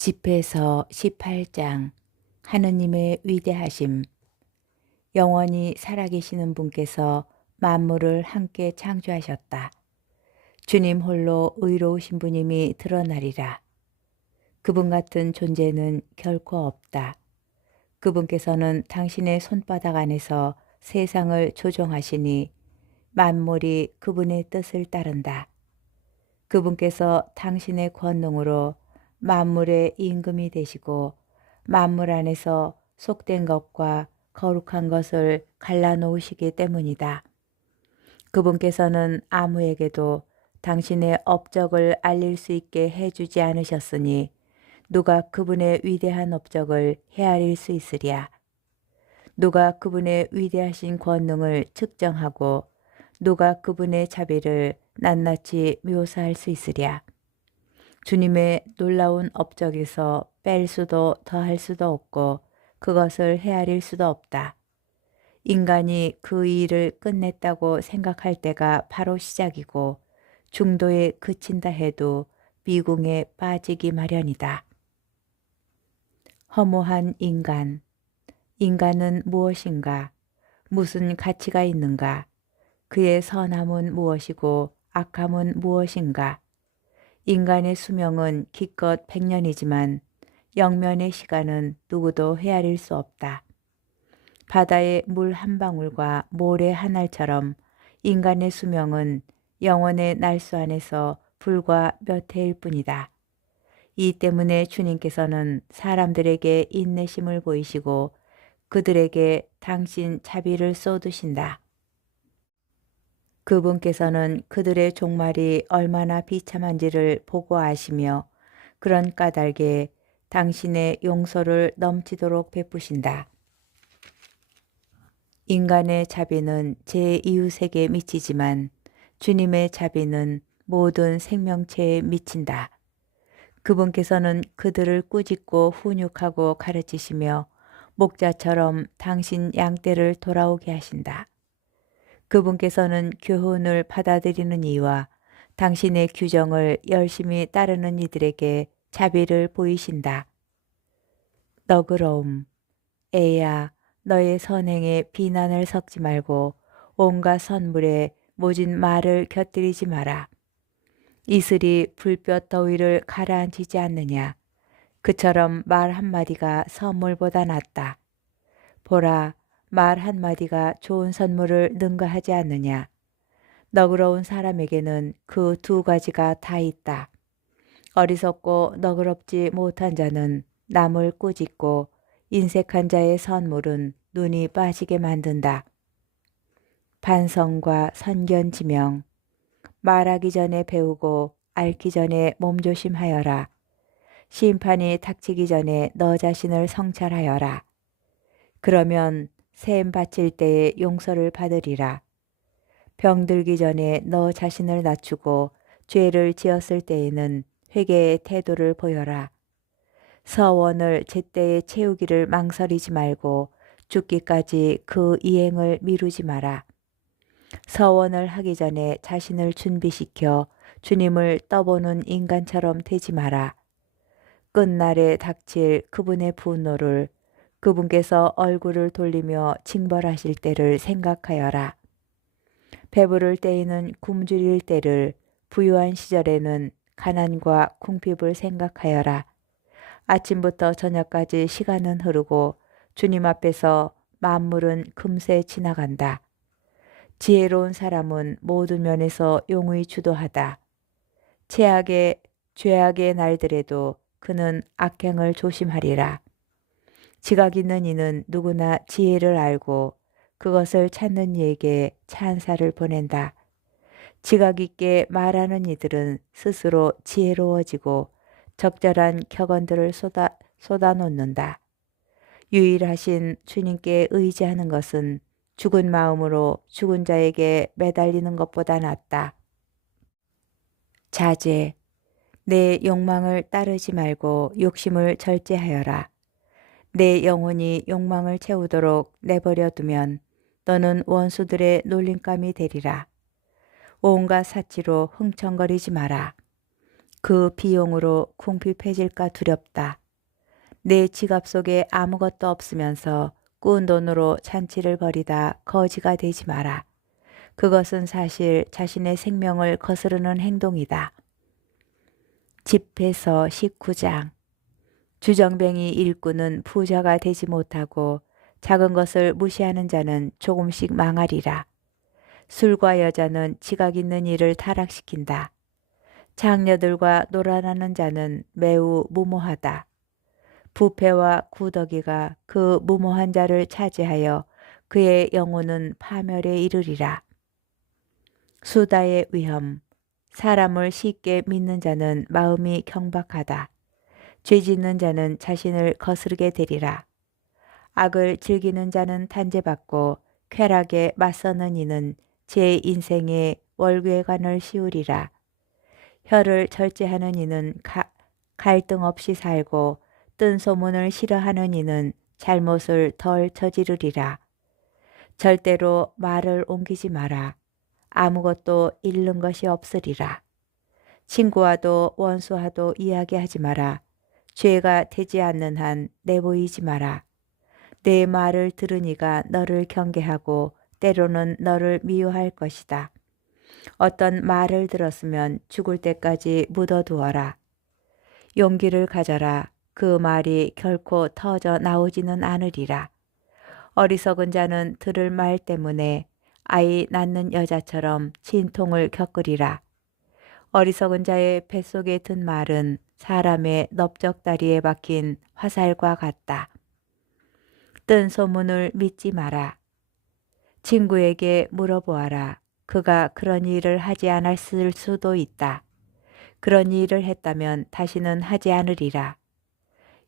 집회서 18장. 하느님의 위대하심. 영원히 살아계시는 분께서 만물을 함께 창조하셨다. 주님 홀로 의로우신 분임이 드러나리라. 그분 같은 존재는 결코 없다. 그분께서는 당신의 손바닥 안에서 세상을 조종하시니 만물이 그분의 뜻을 따른다. 그분께서 당신의 권능으로 만물의 임금이 되시고 만물 안에서 속된 것과 거룩한 것을 갈라놓으시기 때문이다. 그분께서는 아무에게도 당신의 업적을 알릴 수 있게 해주지 않으셨으니 누가 그분의 위대한 업적을 헤아릴 수 있으랴. 누가 그분의 위대하신 권능을 측정하고 누가 그분의 자비를 낱낱이 묘사할 수 있으랴. 주님의 놀라운 업적에서 뺄 수도 더할 수도 없고 그것을 헤아릴 수도 없다. 인간이 그 일을 끝냈다고 생각할 때가 바로 시작이고 중도에 그친다 해도 미궁에 빠지기 마련이다. 허무한 인간. 인간은 무엇인가? 무슨 가치가 있는가? 그의 선함은 무엇이고 악함은 무엇인가? 인간의 수명은 기껏 100년이지만 영면의 시간은 누구도 헤아릴 수 없다. 바다의 물 한 방울과 모래 한 알처럼 인간의 수명은 영원의 날수 안에서 불과 몇 해일 뿐이다. 이 때문에 주님께서는 사람들에게 인내심을 보이시고 그들에게 당신 자비를 쏟으신다. 그분께서는 그들의 종말이 얼마나 비참한지를 보고 아시며 그런 까닭에 당신의 용서를 넘치도록 베푸신다. 인간의 자비는 제 이웃에게 미치지만 주님의 자비는 모든 생명체에 미친다. 그분께서는 그들을 꾸짖고 훈육하고 가르치시며 목자처럼 당신 양떼를 돌아오게 하신다. 그분께서는 교훈을 받아들이는 이와 당신의 규정을 열심히 따르는 이들에게 자비를 보이신다. 너그러움. 애야, 너의 선행에 비난을 섞지 말고 온갖 선물에 모진 말을 곁들이지 마라. 이슬이 불볕 더위를 가라앉히지 않느냐. 그처럼 말 한마디가 선물보다 낫다. 보라, 말 한마디가 좋은 선물을 능가하지 않느냐. 너그러운 사람에게는 그 두 가지가 다 있다. 어리석고 너그럽지 못한 자는 남을 꾸짖고 인색한 자의 선물은 눈이 빠지게 만든다. 반성과 선견지명. 말하기 전에 배우고 앓기 전에 몸조심하여라. 심판이 닥치기 전에 너 자신을 성찰하여라. 그러면 셈 바칠 때에 용서를 받으리라. 병들기 전에 너 자신을 낮추고 죄를 지었을 때에는 회개의 태도를 보여라. 서원을 제때에 채우기를 망설이지 말고 죽기까지 그 이행을 미루지 마라. 서원을 하기 전에 자신을 준비시켜 주님을 떠보는 인간처럼 되지 마라. 끝날에 닥칠 그분의 분노를 그분께서 얼굴을 돌리며 징벌하실 때를 생각하여라. 배부를 때에는 굶주릴 때를 부유한 시절에는 가난과 궁핍을 생각하여라. 아침부터 저녁까지 시간은 흐르고 주님 앞에서 만물은 금세 지나간다. 지혜로운 사람은 모든 면에서 용의 주도하다. 죄악의 날들에도 그는 악행을 조심하리라. 지각 있는 이는 누구나 지혜를 알고 그것을 찾는 이에게 찬사를 보낸다. 지각 있게 말하는 이들은 스스로 지혜로워지고 적절한 격언들을 쏟아놓는다. 유일하신 주님께 의지하는 것은 죽은 마음으로 죽은 자에게 매달리는 것보다 낫다. 자제. 내 욕망을 따르지 말고 욕심을 절제하여라. 내 영혼이 욕망을 채우도록 내버려 두면 너는 원수들의 놀림감이 되리라. 온갖 사치로 흥청거리지 마라. 그 비용으로 궁핍해질까 두렵다. 내 지갑 속에 아무것도 없으면서 꾼 돈으로 잔치를 벌이다 거지가 되지 마라. 그것은 사실 자신의 생명을 거스르는 행동이다. 집에서 19장. 주정뱅이 일꾼은 부자가 되지 못하고 작은 것을 무시하는 자는 조금씩 망하리라. 술과 여자는 지각 있는 일을 타락시킨다. 장녀들과 놀아나는 자는 매우 무모하다. 부패와 구더기가 그 무모한 자를 차지하여 그의 영혼은 파멸에 이르리라. 수다의 위험. 사람을 쉽게 믿는 자는 마음이 경박하다. 죄 짓는 자는 자신을 거스르게 되리라. 악을 즐기는 자는 단죄받고 쾌락에 맞서는 이는 제 인생에 월궤관을 씌우리라. 혀를 절제하는 이는 갈등 없이 살고 뜬 소문을 싫어하는 이는 잘못을 덜 저지르리라. 절대로 말을 옮기지 마라. 아무것도 잃는 것이 없으리라. 친구와도 원수와도 이야기하지 마라. 죄가 되지 않는 한 내보이지 마라. 내 말을 들으니가 너를 경계하고 때로는 너를 미워할 것이다. 어떤 말을 들었으면 죽을 때까지 묻어두어라. 용기를 가져라. 그 말이 결코 터져 나오지는 않으리라. 어리석은 자는 들을 말 때문에 아이 낳는 여자처럼 진통을 겪으리라. 어리석은 자의 뱃속에 든 말은 사람의 넓적다리에 박힌 화살과 같다. 뜬 소문을 믿지 마라. 친구에게 물어보아라. 그가 그런 일을 하지 않았을 수도 있다. 그런 일을 했다면 다시는 하지 않으리라.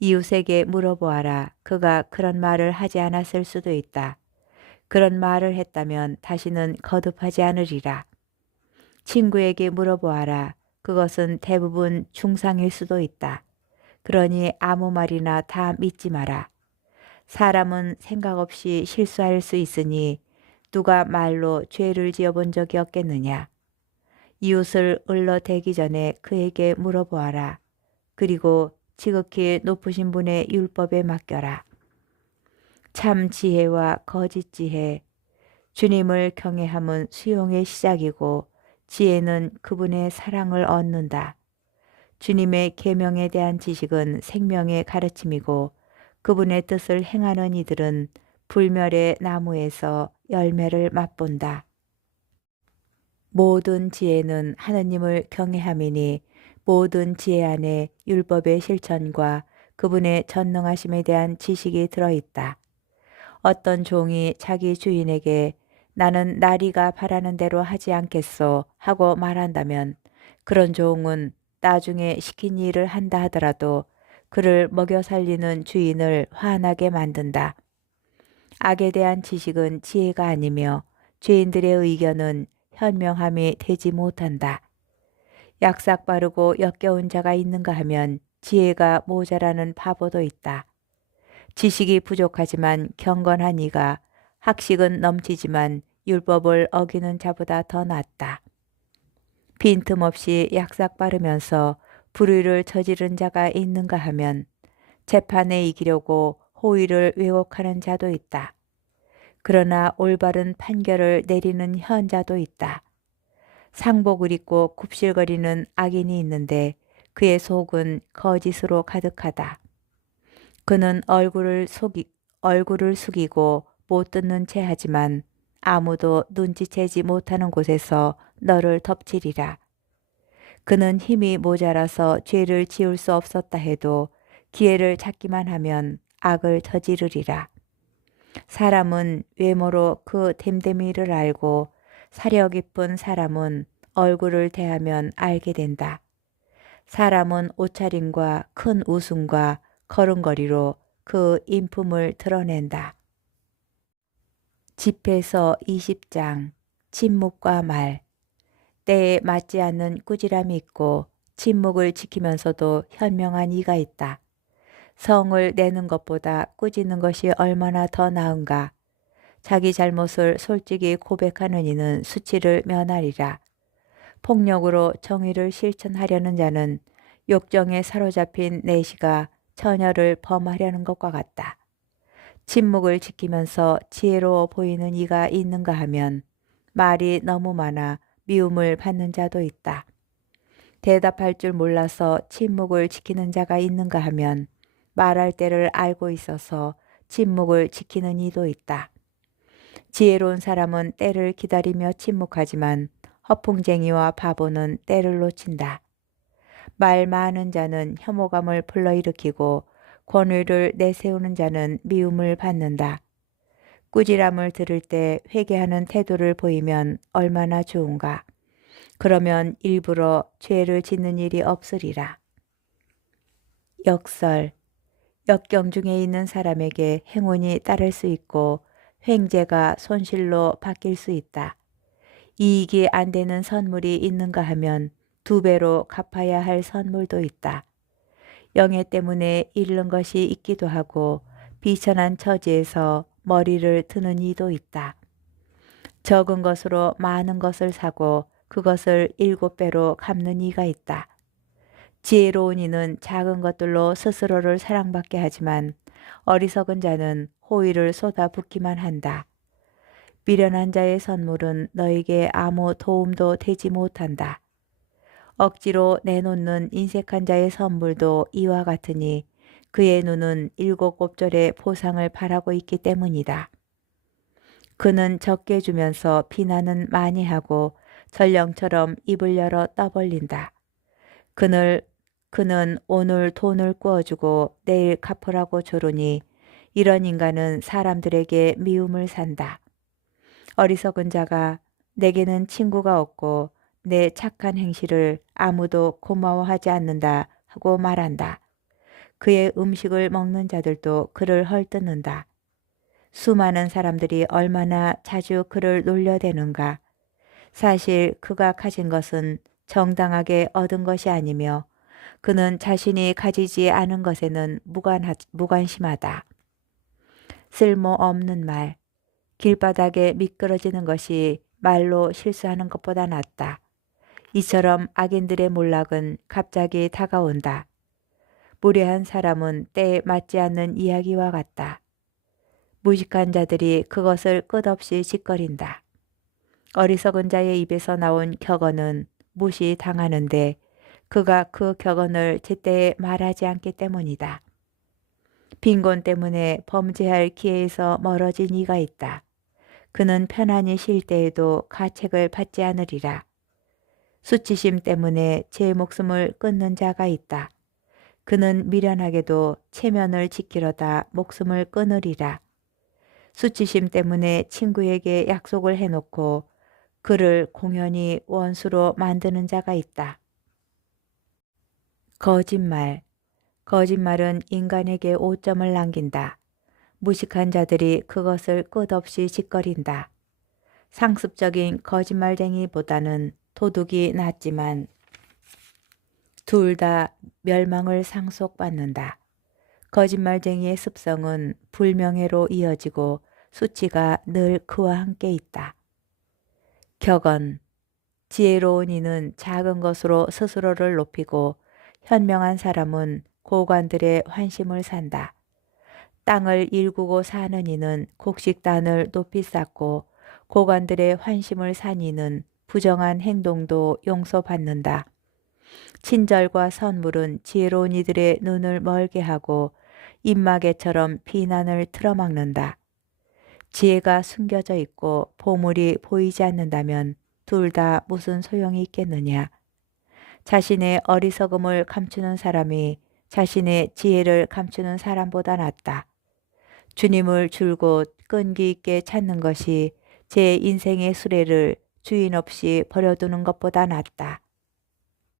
이웃에게 물어보아라. 그가 그런 말을 하지 않았을 수도 있다. 그런 말을 했다면 다시는 거듭하지 않으리라. 친구에게 물어보아라. 그것은 대부분 중상일 수도 있다. 그러니 아무 말이나 다 믿지 마라. 사람은 생각 없이 실수할 수 있으니 누가 말로 죄를 지어본 적이 없겠느냐. 이웃을 을러대기 전에 그에게 물어보아라. 그리고 지극히 높으신 분의 율법에 맡겨라. 참 지혜와 거짓 지혜. 주님을 경외함은 수용의 시작이고 지혜는 그분의 사랑을 얻는다. 주님의 계명에 대한 지식은 생명의 가르침이고 그분의 뜻을 행하는 이들은 불멸의 나무에서 열매를 맛본다. 모든 지혜는 하느님을 경외함이니 모든 지혜 안에 율법의 실천과 그분의 전능하심에 대한 지식이 들어있다. 어떤 종이 자기 주인에게 나는 나리가 바라는 대로 하지 않겠소 하고 말한다면 그런 종은 나중에 시킨 일을 한다 하더라도 그를 먹여 살리는 주인을 화나게 만든다. 악에 대한 지식은 지혜가 아니며 죄인들의 의견은 현명함이 되지 못한다. 약삭 빠르고 역겨운 자가 있는가 하면 지혜가 모자라는 바보도 있다. 지식이 부족하지만 경건한 이가 학식은 넘치지만 율법을 어기는 자보다 더 낫다. 빈틈없이 약삭 빠르면서 불의를 저지른 자가 있는가 하면 재판에 이기려고 호의를 왜곡하는 자도 있다. 그러나 올바른 판결을 내리는 현자도 있다. 상복을 입고 굽실거리는 악인이 있는데 그의 속은 거짓으로 가득하다. 그는 얼굴을 숙이고 못 듣는 채 하지만 아무도 눈치채지 못하는 곳에서 너를 덮치리라. 그는 힘이 모자라서 죄를 지을 수 없었다 해도 기회를 찾기만 하면 악을 저지르리라. 사람은 외모로 그 됨됨이를 알고 사려 깊은 사람은 얼굴을 대하면 알게 된다. 사람은 옷차림과 큰 웃음과 걸음걸이로 그 인품을 드러낸다. 집에서 20장. 침묵과 말. 때에 맞지 않는 꾸지람이 있고 침묵을 지키면서도 현명한 이가 있다. 성을 내는 것보다 꾸짖는 것이 얼마나 더 나은가. 자기 잘못을 솔직히 고백하는 이는 수치를 면하리라. 폭력으로 정의를 실천하려는 자는 욕정에 사로잡힌 내시가 처녀를 범하려는 것과 같다. 침묵을 지키면서 지혜로워 보이는 이가 있는가 하면 말이 너무 많아 미움을 받는 자도 있다. 대답할 줄 몰라서 침묵을 지키는 자가 있는가 하면 말할 때를 알고 있어서 침묵을 지키는 이도 있다. 지혜로운 사람은 때를 기다리며 침묵하지만 허풍쟁이와 바보는 때를 놓친다. 말 많은 자는 혐오감을 불러일으키고 권위를 내세우는 자는 미움을 받는다. 꾸지람을 들을 때 회개하는 태도를 보이면 얼마나 좋은가. 그러면 일부러 죄를 짓는 일이 없으리라. 역설. 역경 중에 있는 사람에게 행운이 따를 수 있고 횡재가 손실로 바뀔 수 있다. 이익이 안 되는 선물이 있는가 하면 2배로 갚아야 할 선물도 있다. 영예 때문에 잃는 것이 있기도 하고 비천한 처지에서 머리를 드는 이도 있다. 적은 것으로 많은 것을 사고 그것을 7배로 갚는 이가 있다. 지혜로운 이는 작은 것들로 스스로를 사랑받게 하지만 어리석은 자는 호의를 쏟아붓기만 한다. 미련한 자의 선물은 너에게 아무 도움도 되지 못한다. 억지로 내놓는 인색한 자의 선물도 이와 같으니 그의 눈은 7곱절의 보상을 바라고 있기 때문이다. 그는 적게 주면서 비난은 많이 하고 전령처럼 입을 열어 떠벌린다. 그는 오늘 돈을 꾸어주고 내일 갚으라고 조르니 이런 인간은 사람들에게 미움을 산다. 어리석은 자가 내게는 친구가 없고 내 착한 행실을 아무도 고마워하지 않는다 하고 말한다. 그의 음식을 먹는 자들도 그를 헐뜯는다. 수많은 사람들이 얼마나 자주 그를 놀려대는가. 사실 그가 가진 것은 정당하게 얻은 것이 아니며 그는 자신이 가지지 않은 것에는 무관심하다. 쓸모없는 말. 길바닥에 미끄러지는 것이 말로 실수하는 것보다 낫다. 이처럼 악인들의 몰락은 갑자기 다가온다. 무례한 사람은 때에 맞지 않는 이야기와 같다. 무식한 자들이 그것을 끝없이 짓거린다. 어리석은 자의 입에서 나온 격언은 무시당하는데 그가 그 격언을 제때에 말하지 않기 때문이다. 빈곤 때문에 범죄할 기회에서 멀어진 이가 있다. 그는 편안히 쉴 때에도 가책을 받지 않으리라. 수치심 때문에 제 목숨을 끊는 자가 있다. 그는 미련하게도 체면을 지키려다 목숨을 끊으리라. 수치심 때문에 친구에게 약속을 해놓고 그를 공연히 원수로 만드는 자가 있다. 거짓말. 거짓말은 인간에게 오점을 남긴다. 무식한 자들이 그것을 끝없이 짓거린다. 상습적인 거짓말쟁이보다는 도둑이 낫지만 둘 다 멸망을 상속받는다. 거짓말쟁이의 습성은 불명예로 이어지고 수치가 늘 그와 함께 있다. 격언. 지혜로운 이는 작은 것으로 스스로를 높이고 현명한 사람은 고관들의 환심을 산다. 땅을 일구고 사는 이는 곡식단을 높이 쌓고 고관들의 환심을 산 이는 부정한 행동도 용서받는다. 친절과 선물은 지혜로운 이들의 눈을 멀게 하고 입마개처럼 비난을 틀어막는다. 지혜가 숨겨져 있고 보물이 보이지 않는다면 둘 다 무슨 소용이 있겠느냐. 자신의 어리석음을 감추는 사람이 자신의 지혜를 감추는 사람보다 낫다. 주님을 줄곧 끈기 있게 찾는 것이 제 인생의 수레를 주인 없이 버려두는 것보다 낫다.